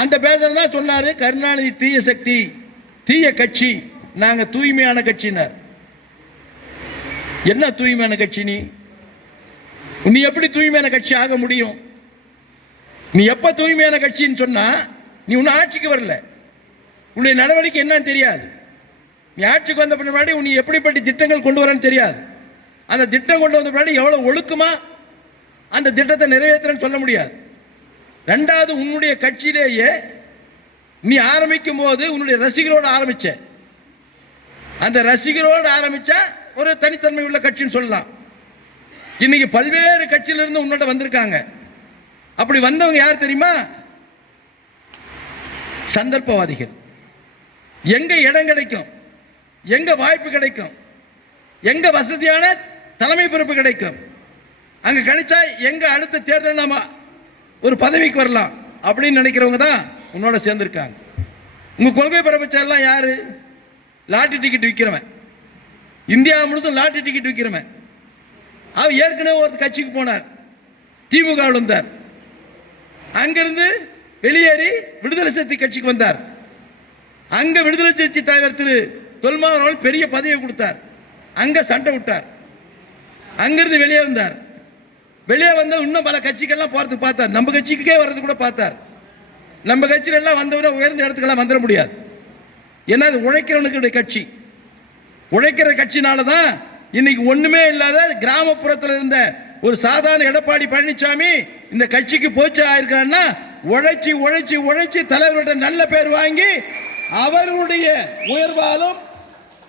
அந்த பேசுறது தான் சொன்னார் கருணாநிதி தீய சக்தி தீய கட்சி. நாங்கள் தூய்மையான கட்சினார் என்ன தூய்மையான கட்சி நீ? நீ எப்படி தூய்மையான கட்சி ஆக முடியும்? நீ எப்போ தூய்மையான கட்சின்னு சொன்னால் நீ உன்னை ஆட்சிக்கு வரல. உன்னுடைய நடவடிக்கை என்னன்னு தெரியாது. நீ ஆட்சிக்கு வந்த பின்னாடி உன்னை எப்படிப்பட்ட திட்டங்கள் கொண்டு வரன்னு தெரியாது. அந்த திட்டம் கொண்டு வந்த பின்னாடி எவ்வளோ ஒழுக்கமாக அந்த திட்டத்தை நிறைவேற்றுறேன்னு சொல்ல முடியாது. ரெண்டாவது உன்னுடைய கட்சியிலேயே நீ ஆரம்பிக்கும் போது உன்னுடைய ரசிகரோடு ஆரம்பிச்ச. அந்த ரசிகரோடு ஆரம்பிச்சா ஒரு தனித்தன்மை உள்ள கட்சின்னு சொல்லலாம். இன்னைக்கு பல்வேறு கட்சியிலிருந்து உன்னோட வந்திருக்காங்க. அப்படி வந்தவங்க யார் தெரியுமா? சந்தர்ப்பவாதிகள். எங்க இடம் கிடைக்கும்? எங்க வாய்ப்பு கிடைக்கும்? எங்க வசதியான தலைமை பொறுப்பு கிடைக்கும்? அங்க கிடைச்சா எங்க அடுத்த தேர்தல் நாம ஒரு பதவிக்கு வரலாம் அப்படின்னு நினைக்கிறவங்க தான் உன்னோட சேர்ந்துருக்காங்க. உங்கள் கொள்கை பரப்பச்செல்லாம் யார்? லாட்டரி டிக்கெட் விற்கிறவன் இந்தியா முழுசும் லாட்டரி டிக்கெட் விற்கிறவன் அவர் ஏற்கனவே ஒரு கட்சிக்கு போனார். திமுக வந்தார். அங்கிருந்து வெளியேறி விடுதலை சக்தி கட்சிக்கு வந்தார். அங்கே விடுதலை சக்தி தலைவர் திரு தொல்மாவர்கள் பெரிய பதவியை கொடுத்தார். அங்கே சண்டை விட்டார். அங்கிருந்து வெளியே வந்தார். வெளியே வந்து இன்னும் பல கட்சிகள்லாம் போறதுக்கு பார்த்தார். நம்ம கட்சிக்கே வர்றது கூட பார்த்தார். நம்ம கட்சியில எல்லாம் வந்தவரை உயர்ந்த இடத்துக்கெல்லாம் வந்துட முடியாது. ஏன்னா அது உழைக்கிறவனுக்கு கட்சி. உழைக்கிற கட்சினால தான் இன்னைக்கு ஒண்ணுமே இல்லாத கிராமப்புறத்தில் இருந்த ஒரு சாதாரண எடப்பாடி பழனிசாமி இந்த கட்சிக்கு போச்சு ஆயிருக்கிறான்னா உழைச்சி உழைச்சி உழைச்சி தலைவர்கிட்ட நல்ல பேர் வாங்கி அவருடைய உயர்வாலும்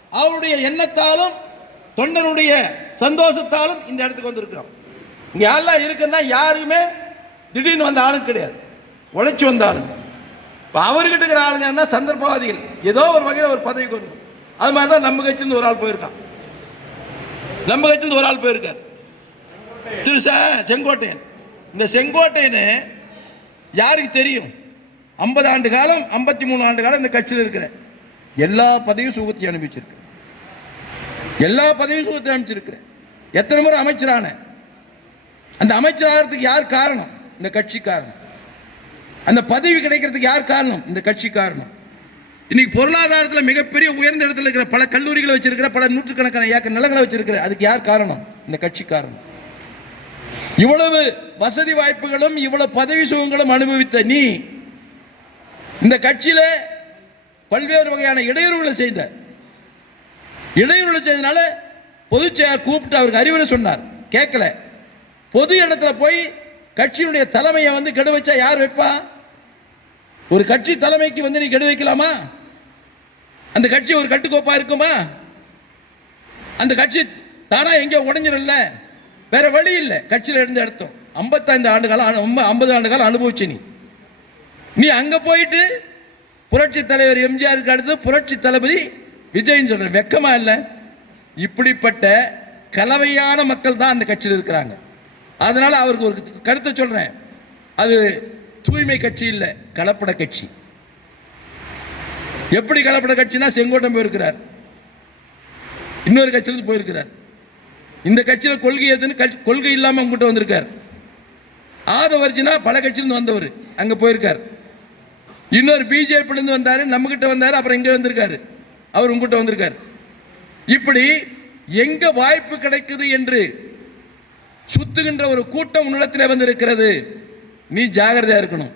அவருடைய எண்ணத்தாலும் தொண்டனுடைய சந்தோஷத்தாலும் இந்த இடத்துக்கு வந்திருக்கிறோம். இங்கே யாரெல்லாம் இருக்குன்னா யாருமே திடீர்னு வந்த ஆளும் கிடையாது. உழைச்சி வந்த ஆளுங்க. இப்போ அவர்கிட்ட இருக்கிற ஆளுங்கன்னா சந்தர்ப்பவாதிகள். ஏதோ ஒரு வகையில் ஒரு பதவி கொடுக்கும் அது மாதிரி தான் நம்ம கட்சியிருந்து ஒரு ஆள் போயிருக்கான். நம்ம கட்சியிருந்து ஒரு ஆள் போயிருக்கார். திரு செங்கோட்டையன். இந்த செங்கோட்டையனு யாருக்கு தெரியும்? ஐம்பது ஆண்டு காலம் ஐம்பத்தி மூணு ஆண்டு காலம் இந்த கட்சியில் இருக்கிற எல்லா பதவியும் சுகத்தை அனுபவிச்சிருக்கிறேன் எல்லா பதவியும் சுகத்தை அனுப்பிச்சிருக்கிறேன் எத்தனை முறை அமைச்சரானேன் அந்த அமைச்சராகிறதுக்கு யார் காரணம்? இந்த கட்சி காரணம் அந்த பதவி கிடைக்கிறதுக்கு யார் காரணம்? இந்த கட்சி காரணம் இன்னைக்கு பொருளாதாரத்தில் மிகப்பெரிய உயர்ந்த இடத்துல இருக்கிற பல கல்லூரிகளை வச்சிருக்கிற பல நூற்றுக்கணக்கான ஏக்கர் நிலங்களை வச்சிருக்கிற அதுக்கு யார் காரணம்? இந்த கட்சி காரணம் இவ்வளவு வசதி வாய்ப்புகளும் இவ்வளவு பதவி சுகங்களும் அனுபவித்த நீ இந்த கட்சியில பல்வேறு வகையான இடையூறுகளை செய்த இடையூறுகளை செய்தனால பொதுச்செயலாளர் கூப்பிட்டு அவருக்கு அறிவுரை சொன்னார். கேட்கல. பொது இடத்துல போய் கட்சியினுடைய தலைமையை வந்து கெடு வச்சா யார் வைப்பா? ஒரு கட்சி தலைமைக்கு வந்து நீ கெடு வைக்கலாமா? அந்த கட்சி ஒரு கட்டுக்கோப்பா இருக்குமா? அந்த கட்சி தானா எங்கே உடஞ்சிடல வேற வழி இல்லை. கட்சியில் இருந்து எடுத்தோம். ஐம்பத்தைந்து ஆண்டு காலம் ஐம்பது ஆண்டு காலம் அனுபவிச்சு நீ. நீ அங்கே போயிட்டு புரட்சி தலைவர் எம்ஜிஆருக்கு அடுத்து புரட்சி தளபதி விஜய்ன்னு சொல்ற வெக்கமா இல்லை? இப்படிப்பட்ட கலவையான மக்கள் தான் அந்த கட்சியில் இருக்கிறாங்க. அதனால அவருக்கு ஒரு கருத்தை சொல்றேன். அது தூய்மை கட்சி இல்லை கலப்பட கட்சி. எப்படி கலப்பட கட்சினா செங்கோட்டம் போயிருக்கிறார். இன்னொரு கட்சியிலிருந்து போயிருக்கிறார். இந்த கட்சியில் கொள்கை எதுன்னு கொள்கை இல்லாமல் உங்ககிட்ட வந்திருக்கார். ஆதவர்ஜினா பல கட்சியிலிருந்து வந்தவர் அங்கே போயிருக்கார். இன்னொரு பிஜேபிலேருந்து வந்தார் நம்மகிட்ட வந்தார் அப்புறம் இங்கே வந்திருக்காரு. அவர் உங்ககிட்ட வந்திருக்கார். இப்படி எங்கே வாய்ப்பு கிடைக்குது என்று சுத்துகின்ற ஒரு கூட்டம் உன்னிடத்தில் வந்திருக்கிறது நீ ஜாகிரதையாக இருக்கணும்.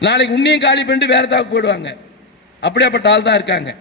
நாளைக்கு உன்னையும் காலி பண்ணிட்டு வேற தாக்கு போயிடுவாங்க. அப்படியாப்பட்ட ஆள் தான் இருக்காங்க.